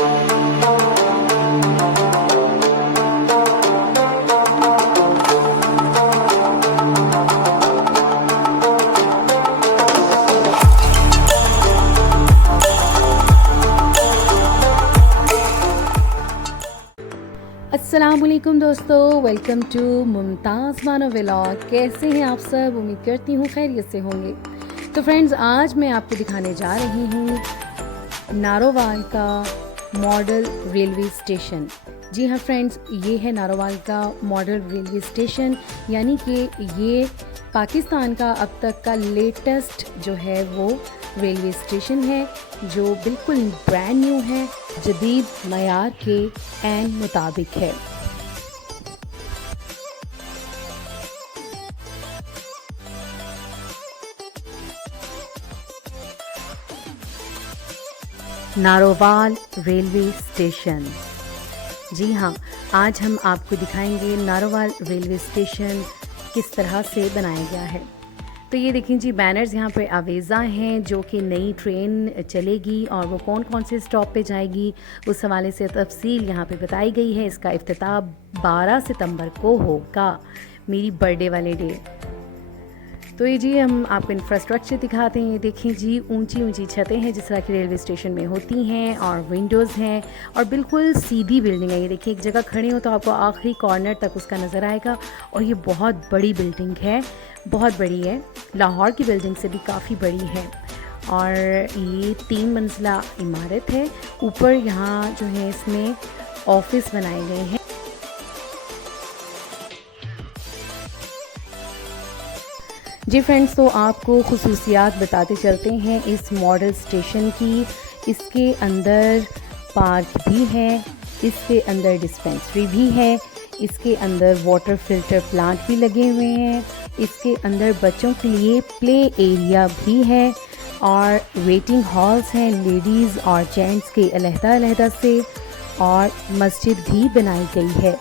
अस्सलामुअलैकुम दोस्तों, welcome to Mumtaz मानो व्लॉग। कैसे हैं आप सब? उम्मीद करती हूँ खैरियत से होंगे। तो फ्रेंड्स, आज मैं आपको दिखाने जा रही हूँ नारोवाल का मॉडल रेलवे स्टेशन। जी हाँ फ्रेंड्स, ये है नारोवाल का मॉडल रेलवे स्टेशन, यानी कि ये पाकिस्तान का अब तक का लेटेस्ट जो है वो रेलवे स्टेशन है, जो बिल्कुल ब्रांड न्यू है, जदीद मयार के एन मुताबिक है। Narowal railway station. जी हाँ, आज हम आपको दिखाएंगे नारोवाल रेलवे स्टेशन किस तरह से बनाया गया है। तो ये देखें जी, बैनर्स यहाँ पर आवेज़ा हैं, जो कि नई ट्रेन चलेगी और वो कौन कौन से स्टॉप पे जाएगी उस हवाले से तफसील यहाँ पे बताई गई है। इसका इफ्तिताह 12 सितंबर को होगा, मेरी बर्थडे वाले डे। तो ये जी, हम आपको इंफ्रास्ट्रक्चर दिखाते हैं। देखें जी, ऊंची ऊंची छतें हैं जिस तरह की रेलवे स्टेशन में होती हैं, और विंडोज़ हैं, और बिल्कुल सीधी बिल्डिंग है। ये देखिए, एक जगह खड़े हो तो आपको आखिरी कॉर्नर तक उसका नज़र आएगा, और ये बहुत बड़ी बिल्डिंग है, बहुत बड़ी है, लाहौर की बिल्डिंग से भी काफ़ी बड़ी है। और ये 3 मंजिला इमारत है। ऊपर यहाँ जो है इसमें ऑफिस बनाए गए हैं। जी फ्रेंड्स, तो आपको खुसूसियात बताते चलते हैं इस मॉडल स्टेशन की। इसके अंदर पार्क भी है, इसके अंदर डिस्पेंसरी भी है, इसके अंदर वाटर फिल्टर प्लांट भी लगे हुए हैं, इसके अंदर बच्चों के लिए प्ले एरिया भी है, और वेटिंग हॉल्स हैं लेडीज़ और जेंट्स के अलहदा से, और मस्जिद भी बनाई गई है।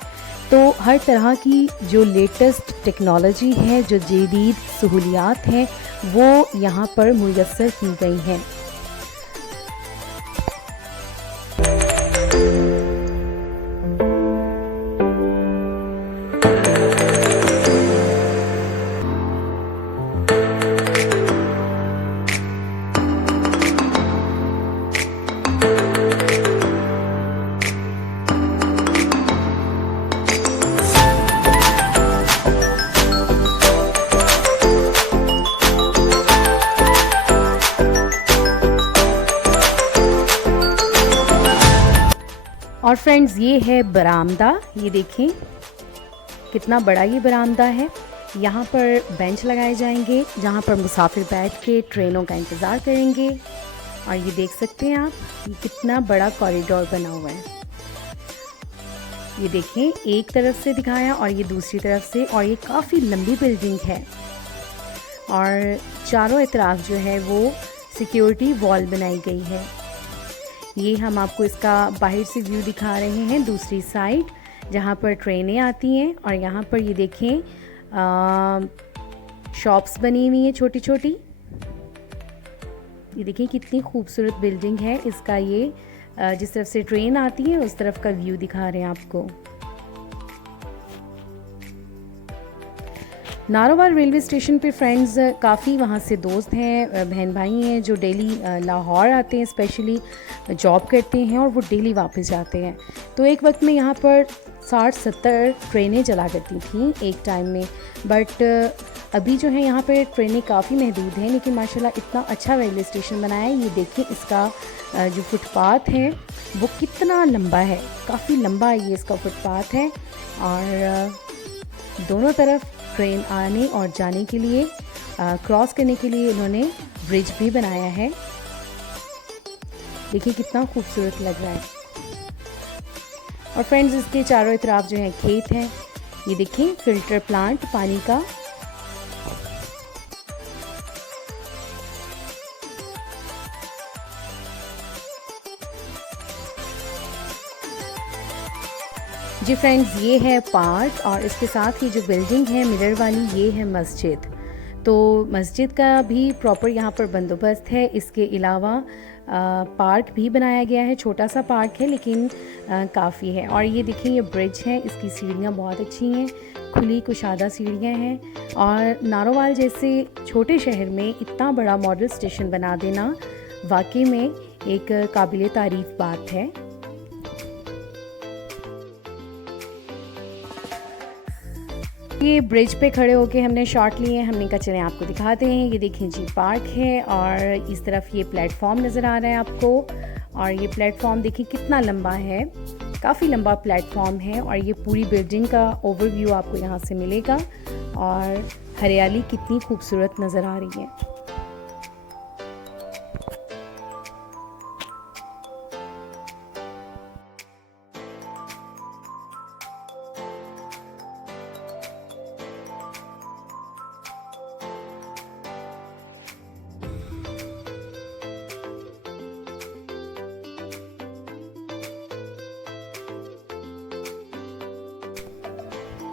तो हर तरह की जो लेटेस्ट टेक्नोलॉजी है, जो जदीद सहूलियात हैं, वो यहाँ पर मुयस्सर की गई हैं। और फ्रेंड्स, ये है बरामदा। ये देखें कितना बड़ा ये बरामदा है। यहाँ पर बेंच लगाए जाएंगे जहाँ पर मुसाफिर बैठ के ट्रेनों का इंतज़ार करेंगे। और ये देख सकते हैं आप, ये कितना बड़ा कॉरिडोर बना हुआ है। ये देखें, एक तरफ से दिखाया और ये दूसरी तरफ से, और ये काफ़ी लंबी बिल्डिंग है, और चारों तरफ जो है वो सिक्योरिटी वॉल बनाई गई है। ये हम आपको इसका बाहर से व्यू दिखा रहे हैं, दूसरी साइड जहाँ पर ट्रेनें आती हैं। और यहाँ पर ये देखें, शॉप्स बनी हुई हैं छोटी छोटी। ये देखें कितनी खूबसूरत बिल्डिंग है। इसका ये जिस तरफ से ट्रेन आती है उस तरफ का व्यू दिखा रहे हैं आपको। नारोवाल रेलवे स्टेशन पे फ्रेंड्स काफ़ी वहाँ से दोस्त हैं, बहन भाई हैं, जो डेली लाहौर आते हैं, स्पेशली जॉब करते हैं, और वो डेली वापस जाते हैं। तो एक वक्त में यहाँ पर 60-70 ट्रेनें चला करती थी एक टाइम में, बट अभी जो है यहाँ पर ट्रेनें काफ़ी महदूद हैं। लेकिन माशाल्लाह इतना अच्छा रेलवे स्टेशन बनाया है। ये देखिए, इसका जो फुटपाथ है वो कितना लंबा है, काफ़ी लंबा ये इसका फुटपाथ है, और दोनों तरफ ट्रेन आने और जाने के लिए, क्रॉस करने के लिए इन्होंने ब्रिज भी बनाया है। देखिए कितना खूबसूरत लग रहा है। और फ्रेंड्स, इसके चारों तरफ जो है खेत हैं। ये देखिए, फिल्टर प्लांट पानी का। जी फ्रेंड्स, ये है पार्क, और इसके साथ ही जो बिल्डिंग है मिरर वाली, ये है मस्जिद। तो मस्जिद का भी प्रॉपर यहाँ पर बंदोबस्त है। इसके अलावा पार्क भी बनाया गया है। छोटा सा पार्क है लेकिन काफ़ी है। और ये देखिए ये ब्रिज है, इसकी सीढ़ियाँ बहुत अच्छी हैं, खुली कुशादा सीढ़ियाँ हैं। और नारोवाल जैसे छोटे शहर में इतना बड़ा मॉडल स्टेशन बना देना वाकई में एक काबिल तारीफ़ बात है। ये ब्रिज पे खड़े होके हमने शॉट लिए, हमने कहा चलें आपको दिखाते हैं। ये देखें जी पार्क है और इस तरफ ये प्लेटफॉर्म नज़र आ रहा है आपको। और ये प्लेटफॉर्म देखिए कितना लंबा है, काफ़ी लंबा प्लेटफॉर्म है। और ये पूरी बिल्डिंग का ओवरव्यू आपको यहाँ से मिलेगा। और हरियाली कितनी खूबसूरत नज़र आ रही है।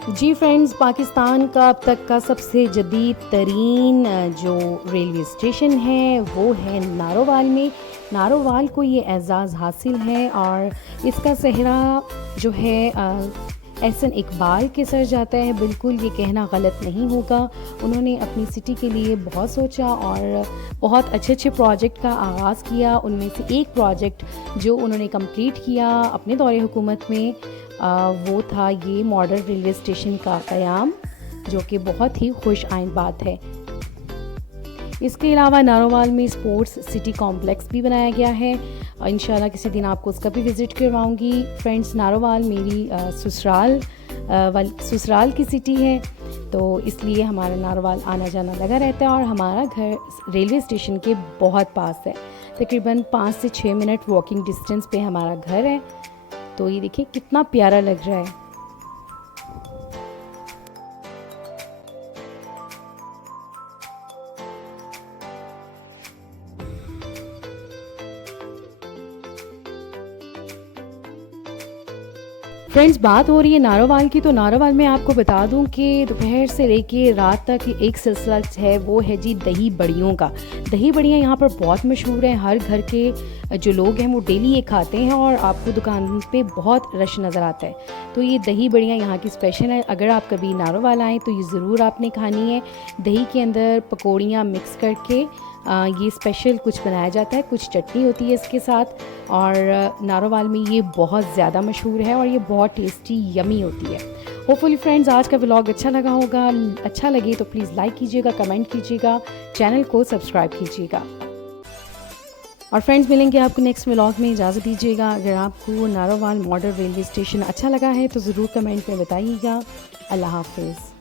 जी फ्रेंड्स, पाकिस्तान का अब तक का सबसे जदीद तरीन जो रेलवे स्टेशन है वो है नारोवाल में। नारोवाल को ये एज़ाज़ हासिल है और इसका सेहरा जो है एहसन इकबाल के सर जाता है। बिल्कुल ये कहना गलत नहीं होगा। उन्होंने अपनी सिटी के लिए बहुत सोचा और बहुत अच्छे अच्छे प्रोजेक्ट का आगाज़ किया। उनमें से एक प्रोजेक्ट जो उन्होंने कंप्लीट किया अपने दौरे हुकूमत में वो था ये मॉडल रेलवे स्टेशन का क़याम, जो कि बहुत ही खुश आइंद बात है। इसके अलावा नारोवाल में स्पोर्ट्स सिटी कॉम्प्लेक्स भी बनाया गया है। इंशाल्लाह किसी दिन आपको उसका भी विज़िट करवाऊंगी। फ्रेंड्स, नारोवाल मेरी ससुराल की सिटी है, तो इसलिए हमारा नारोवाल आना जाना लगा रहता है। और हमारा घर रेलवे स्टेशन के बहुत पास है, तकरीबन 5 से 6 मिनट वॉकिंग डिस्टेंस पे हमारा घर है। तो ये देखिए कितना प्यारा लग रहा है। फ्रेंड्स, बात हो रही है नारोवाल की, तो नारोवाल में आपको बता दूं कि दोपहर से लेके रात तक एक सिलसिला है, वो है जी दही बड़ियों का। दही बड़ियाँ यहाँ पर बहुत मशहूर हैं। हर घर के जो लोग हैं वो डेली ये खाते हैं और आपको दुकान पे बहुत रश नज़र आता है। तो ये दही बड़ियाँ यहाँ की स्पेशल है। अगर आप कभी नारोवाल आएँ तो ये ज़रूर आपने खानी है। दही के अंदर पकौड़ियाँ मिक्स करके ये स्पेशल कुछ बनाया जाता है, कुछ चटनी होती है इसके साथ। और नारोवाल में ये बहुत ज़्यादा मशहूर है और ये बहुत टेस्टी यमी होती है। होपफुली फ्रेंड्स, आज का व्लॉग अच्छा लगा होगा। अच्छा लगे तो प्लीज़ लाइक कीजिएगा, कमेंट कीजिएगा, चैनल को सब्सक्राइब कीजिएगा। और फ्रेंड्स, मिलेंगे आपको नेक्स्ट व्लॉग में। इजाज़त दीजिएगा। अगर आपको नारोवाल मॉडल रेलवे स्टेशन अच्छा लगा है तो ज़रूर कमेंट में बताइएगा। अल्लाह हाफ़िज़।